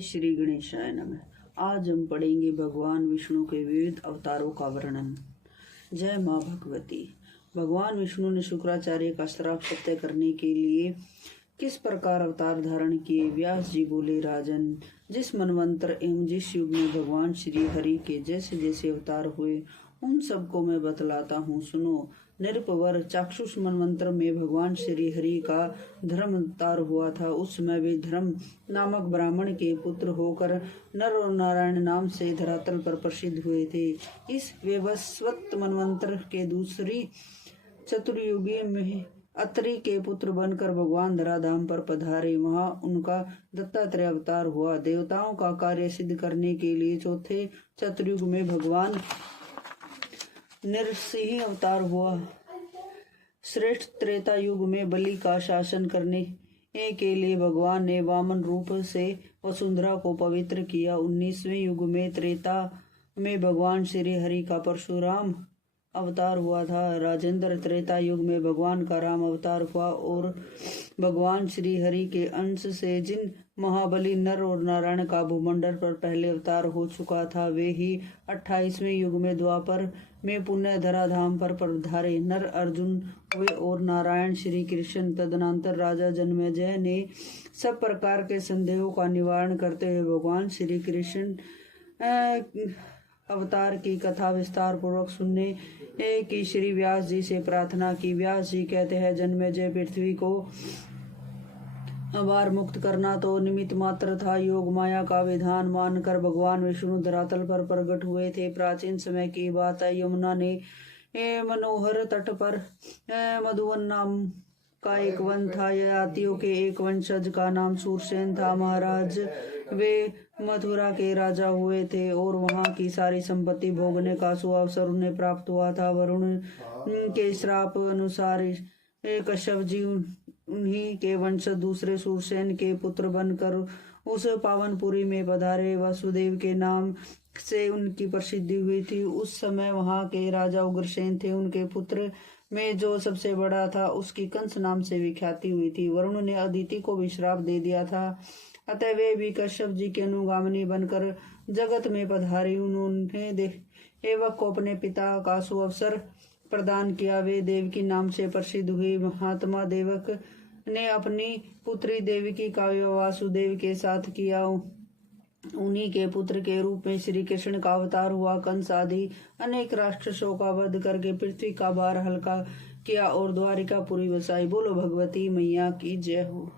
श्री गणेशाय नमः। आज हम पढ़ेंगे भगवान विष्णु के विविध अवतारों का वर्णन। जय माँ भगवती। भगवान विष्णु ने शुक्राचार्य का श्राप सत्य करने के लिए किस प्रकार अवतार धारण किए। व्यास जी बोले, राजन, जिस मनवंतर एवं जिस युग में भगवान श्री हरि के जैसे जैसे अवतार हुए उन सबको मैं बतलाता हूँ, सुनो। नृपवर चाक्षुष मनवंतर में भगवान श्री हरि का धर्म अवतार हुआ था। उस समय वे धर्म नामक ब्राह्मण के पुत्र होकर नर और नारायण नाम से धरातल पर प्रसिद्ध हुए थे। इस वैवस्वत मनवंतर के दूसरी चतुर्युगी में अत्रि के पुत्र बनकर भगवान धराधाम पर पधारे। वहां उनका दत्तात्रेय अवतार हुआ। देवताओं का कार्य सिद्ध करने के लिए चौथे चतुर्युग में भगवान नरसिंह अवतार हुआ। श्रेष्ठ त्रेता युग में बलि का शासन करने के लिए भगवान ने वामन रूप से वसुंधरा को पवित्र किया। 19वें युग में त्रेता में भगवान श्री हरि का परशुराम अवतार हुआ था। राजेंद्र त्रेता युग में भगवान का राम अवतार हुआ और भगवान श्री हरि के अंश से जिन महाबली नर और नारायण का भूमंडल पर पहले अवतार हो चुका था, वे ही 28वें युग में द्वापर में पुण्य धराधाम पर पधारे। नर अर्जुन हुए और नारायण श्री कृष्ण। तदनंतर राजा जन्मेजय ने सब प्रकार के संदेहों का निवारण करते हुए भगवान श्री कृष्ण अवतार की कथा विस्तार पूर्वक सुनने की श्री व्यास जी से प्रार्थना की। व्यास जी कहते हैं, जन्मेजय पृथ्वी को भार मुक्त करना तो निमित्त मात्र था। योग माया का विधान मानकर भगवान विष्णु धरातल पर प्रकट हुए थे। प्राचीन समय की बात है। यमुना ने मनोहर तट पर मधुवन नाम का एक वन था। ययातियों के एक वंशज का नाम सूरसेन था। महाराज वे मथुरा के राजा हुए थे और वहां की सारी संपत्ति भोगने का सुअवसर उन्हें प्राप्त हुआ था। वरुण के श्राप अनुसार कश्यप जी उन्हीं के वंशज दूसरे सूरसेन के पुत्र बनकर उस पावनपुरी में पधारे। वसुदेव के नाम से उनकी प्रसिद्धि हुई थी। उस समय वहां के राजा उग्रसेन थे। उनके पुत्र में जो सबसे बड़ा था उसकी कंस नाम से विख्याति हुई थी। वरुण ने अदिति को भी श्राप दे दिया था, अतः वे भी कश्यप जी के अनुगामिनी बनकर जगत में पधारे। उन्होंने देवक को अपने पिता का सुअवसर प्रदान किया। वे देवकी नाम से प्रसिद्ध हुई। महात्मा देवक ने अपनी पुत्री देवकी का विवाह वासुदेव के साथ किया। उन्हीं के पुत्र के रूप में श्री कृष्ण का अवतार हुआ। कंस आदि अनेक राक्षसों का वध करके पृथ्वी का भार हल्का किया और द्वारिकापुरी बसाई। बोलो भगवती मैया की जय हो।